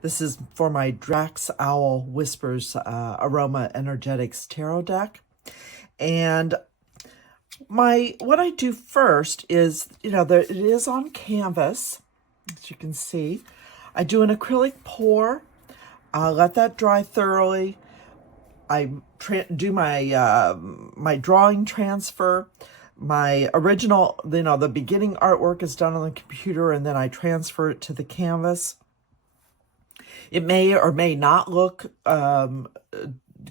This is for my DraXowl Whispers Aroma Energetics Tarot Deck. And what I do first is, it is on canvas, as you can see. I do an acrylic pour. Let that dry thoroughly. I do my my drawing transfer. My original, the beginning artwork is done on the computer, and then I transfer it to the canvas. It may or may not look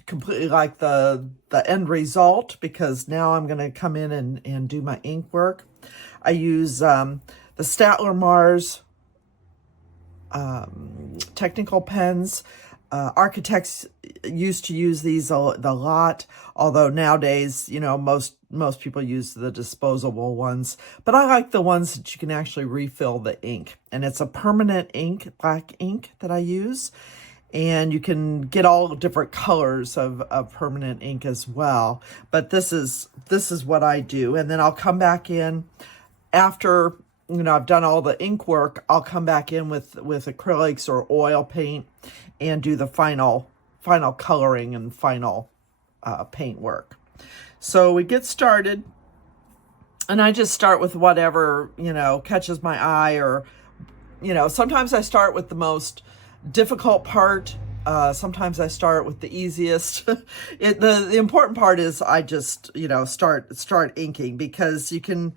completely like the end result, because now I'm going to come in and do my ink work. I use the Statler Mars technical pens. Architects used to use these a lot, although nowadays, most people use the disposable ones. But I like the ones that you can actually refill the ink. And it's a permanent ink, black ink, that I use. And you can get all different colors of permanent ink as well. But this is what I do. And then I'll come back in after, I've done all the ink work. I'll come back in with acrylics or oil paint and do the final coloring and final paint work. So we get started, and I just start with whatever, catches my eye, or, sometimes I start with the most difficult part. Sometimes I start with the easiest. The important part is I just, start inking, because you can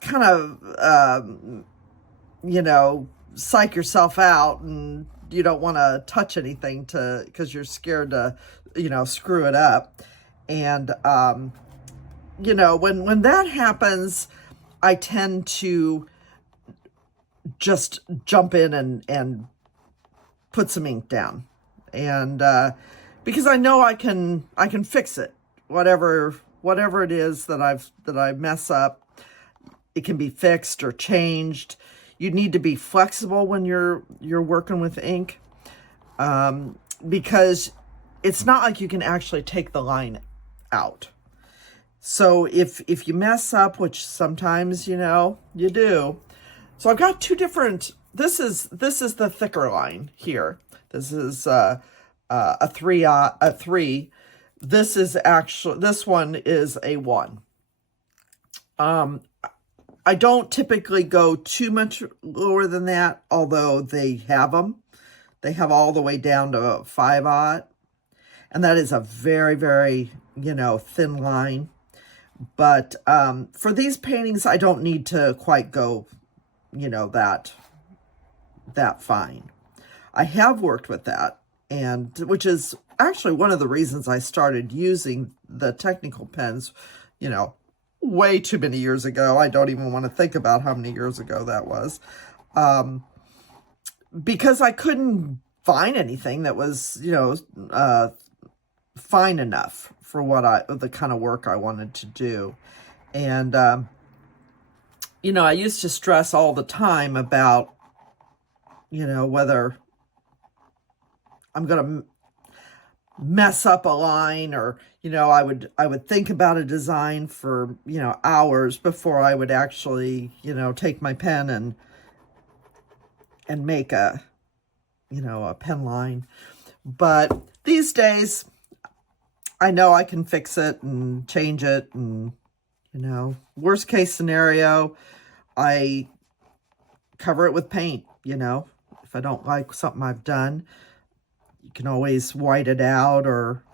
kind of, psych yourself out, and you don't want to touch anything because you're scared to, screw it up. And, when that happens, I tend to just jump in and put some ink down. And, because I know I can fix it. Whatever it is that I mess up, it can be fixed or changed. You need to be flexible when you're working with ink, because it's not like you can actually take the line out. So if you mess up, which sometimes, you do. So I've got two different, this is the thicker line here. This is a 3. This one is a 1. I don't typically go too much lower than that, although they have them. They have all the way down to 5/0. And that is a very, very, thin line. But for these paintings, I don't need to quite go, that fine. I have worked with that, and which is actually one of the reasons I started using the technical pens, way too many years ago. I don't even want to think about how many years ago that was. Because I couldn't find anything that was, fine enough for the kind of work I wanted to do. And, I used to stress all the time about, whether I'm going to mess up a line, or, I would think about a design for, hours before I would actually, take my pen and make a pen line. But these days, I know I can fix it and change it, and, worst case scenario, I cover it with paint. If I don't like something I've done, you can always white it out or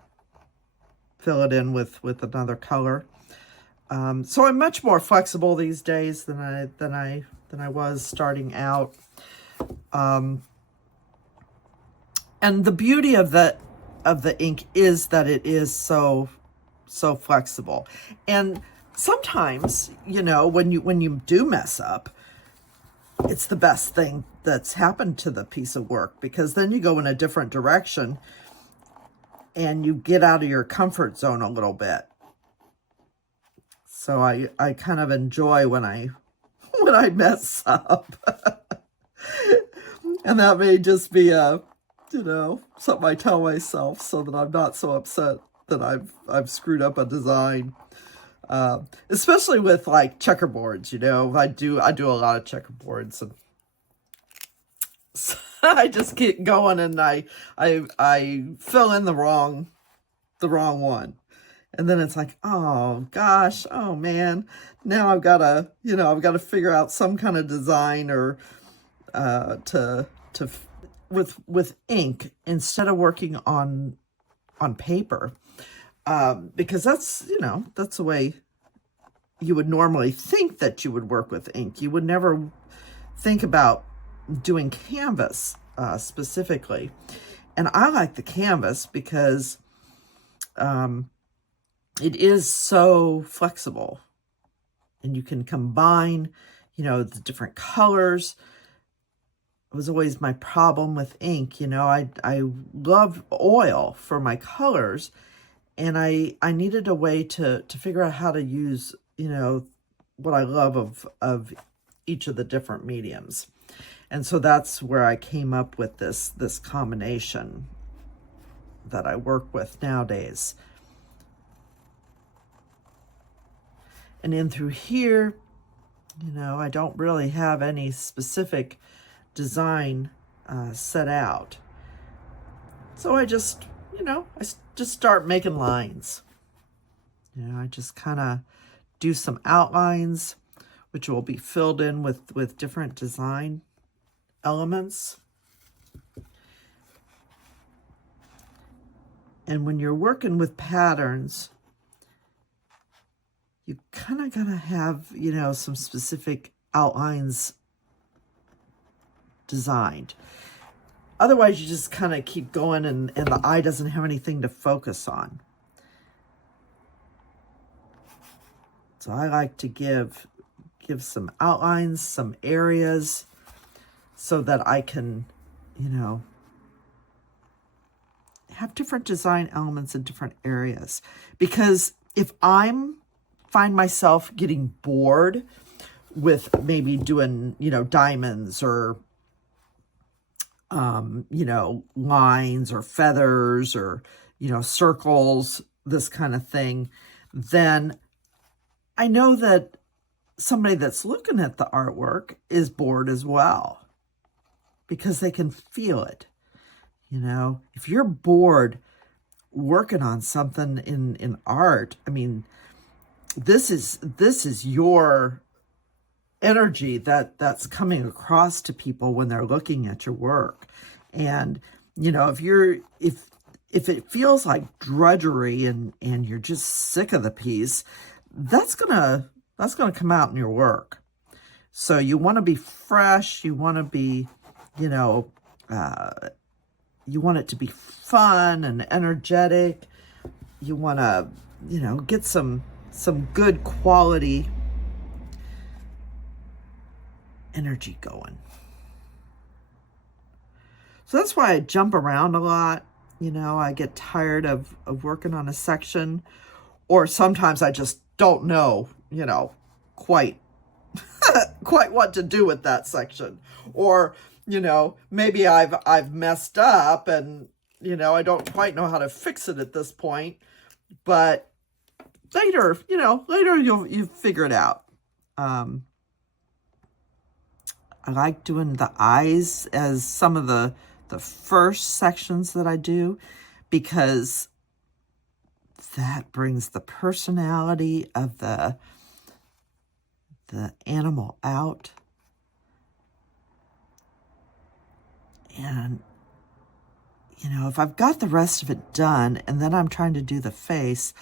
fill it in with another color. So I'm much more flexible these days than I was starting out. And the beauty of the ink is that it is so flexible. And sometimes, when you do mess up, it's the best thing that's happened to the piece of work, because then you go in a different direction and you get out of your comfort zone a little bit. So I kind of enjoy when I mess up. And that may just be something I tell myself, so that I'm not so upset that I've screwed up a design. Especially with like checkerboards, I do a lot of checkerboards, and I just keep going and I fill in the wrong one. And then it's like, oh gosh, oh man, now I've got to, I've got to figure out some kind of design or with ink instead of working on paper, because that's that's the way you would normally think that you would work with ink. You would never think about doing canvas specifically, and I like the canvas because it is so flexible, and you can combine, the different colors. It was always my problem with ink. I love oil for my colors, and I needed a way to figure out how to use, what I love of each of the different mediums. And so that's where I came up with this combination that I work with nowadays. And in through here, I don't really have any specific design set out. So I just, just start making lines. I just kind of do some outlines, which will be filled in with different design elements. And when you're working with patterns, you kind of gotta have, some specific outlines designed. Otherwise, you just kind of keep going and the eye doesn't have anything to focus on. So I like to give some outlines, some areas, so that I can, have different design elements in different areas. Because if find myself getting bored with maybe doing, diamonds or, lines or feathers or, circles, this kind of thing, then I know that somebody that's looking at the artwork is bored as well, because they can feel it. If you're bored working on something in art, I mean, this is your energy that's coming across to people when they're looking at your work. And if it feels like drudgery and you're just sick of the piece, that's gonna come out in your work. So you want to be fresh, you want to be, you want it to be fun and energetic. You want to, get some good quality energy going. So that's why I jump around a lot. I get tired of working on a section, or sometimes I just don't know, quite what to do with that section. Or, maybe I've messed up and, I don't quite know how to fix it at this point, but later you'll figure it out. I like doing the eyes as some of the first sections that I do, because that brings the personality of the animal out. And, if I've got the rest of it done and then I'm trying to do the face,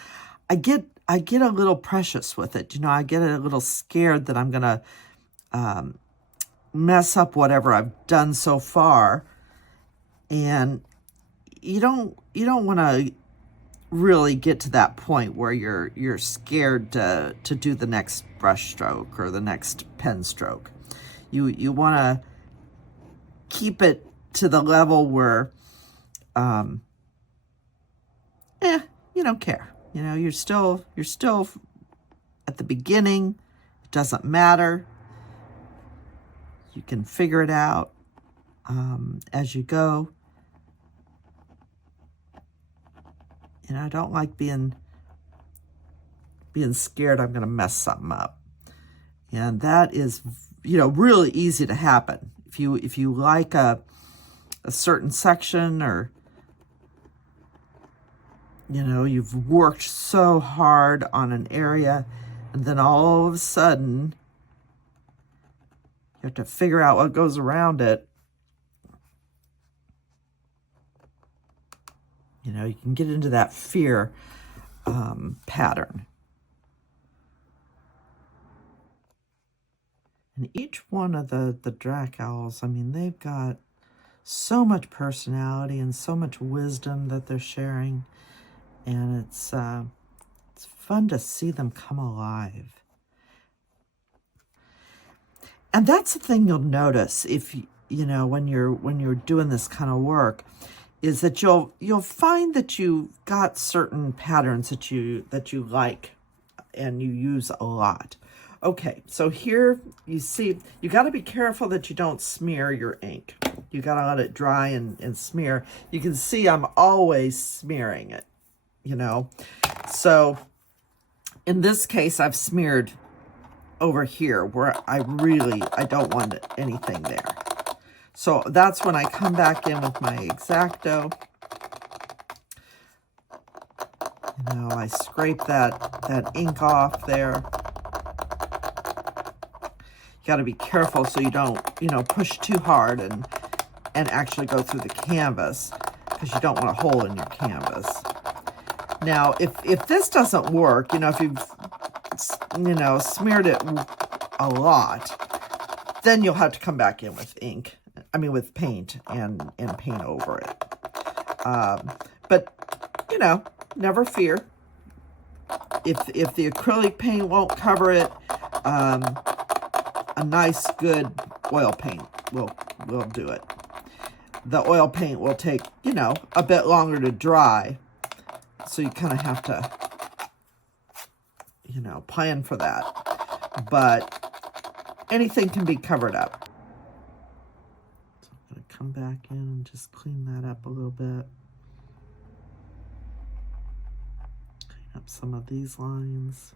I get a little precious with it. I get a little scared that I'm going to mess up whatever I've done so far. And you don't want to really get to that point where you're scared to do the next brush stroke or the next pen stroke. You want to keep it to the level where you don't care. You're still at the beginning. It doesn't matter. You can figure it out as you go. I don't like being scared I'm going to mess something up. And that is, really easy to happen. If you like a a certain section, or, you know, you've worked so hard on an area, and then all of a sudden, you have to figure out what goes around it. You know, you can get into that fear pattern. And each one of the DraXowls, I mean, they've got so much personality and so much wisdom that they're sharing. And it's fun to see them come alive. And that's the thing you'll notice if you know when you're doing this kind of work, is that you'll find that you've got certain patterns that you like and you use a lot. Okay, so here you see, you got to be careful that you don't smear your ink. You got to let it dry and smear. You can see I'm always smearing it, you know. So in this case, I've smeared over here where I don't want anything there. So that's when I come back in with my X-Acto. You know, I scrape that ink off there. You got to be careful so you don't, you know, push too hard and actually go through the canvas, because you don't want a hole in your canvas. Now, if this doesn't work, you know, if you've, you know, smeared it a lot, then you'll have to come back in with ink. I mean, with paint and paint over it. But, you know, never fear. If the acrylic paint won't cover it, a nice, good oil paint will do it. The oil paint will take, you know, a bit longer to dry. So you kind of have to, you know, plan for that. But anything can be covered up. So I'm going to come back in and just clean that up a little bit. Clean up some of these lines.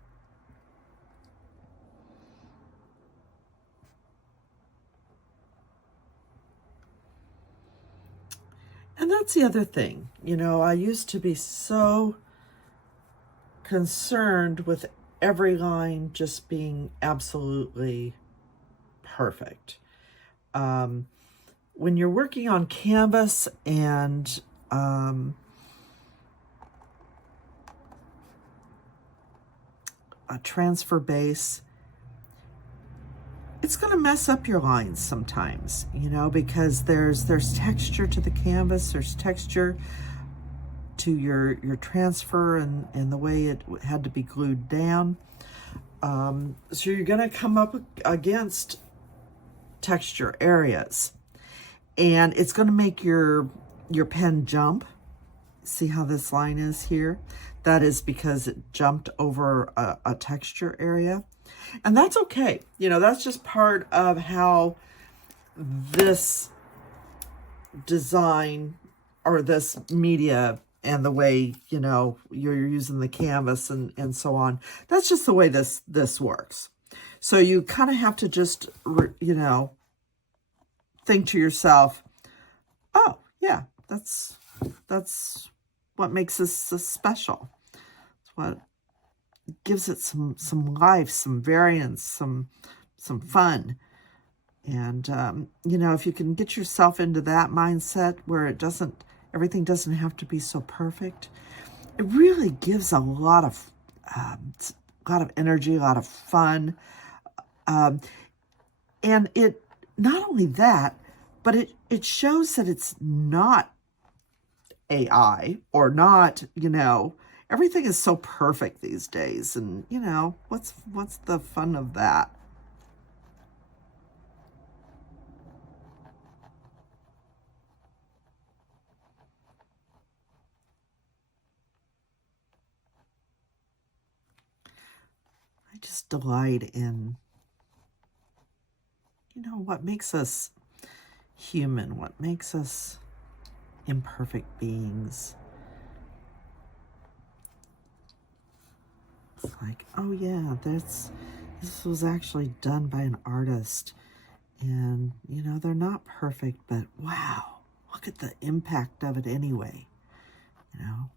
And that's the other thing. You know, I used to be so concerned with every line just being absolutely perfect. When you're working on canvas and a transfer base, it's going to mess up your lines sometimes, you know, because there's texture to the canvas, there's texture to your transfer and the way it had to be glued down. So you're going to come up against texture areas, and it's going to make your pen jump. See how this line is here? That is because it jumped over a texture area. And that's okay. You know, that's just part of how this design or this media and the way, you know, you're using the canvas and so on. That's just the way this works. So you kind of have to just, you know, think to yourself, oh, yeah, that's what makes this so special. It's what gives it some life, some variance, some fun. And, you know, if you can get yourself into that mindset where everything doesn't have to be so perfect, it really gives a lot of energy, a lot of fun. And it, not only that, but it shows that it's not AI or not, you know, everything is so perfect these days. And, you know, what's the fun of that? I just delight in, you know, what makes us human, what makes us imperfect beings. It's like, oh yeah, this was actually done by an artist. And, you know, they're not perfect, but wow, look at the impact of it anyway, you know.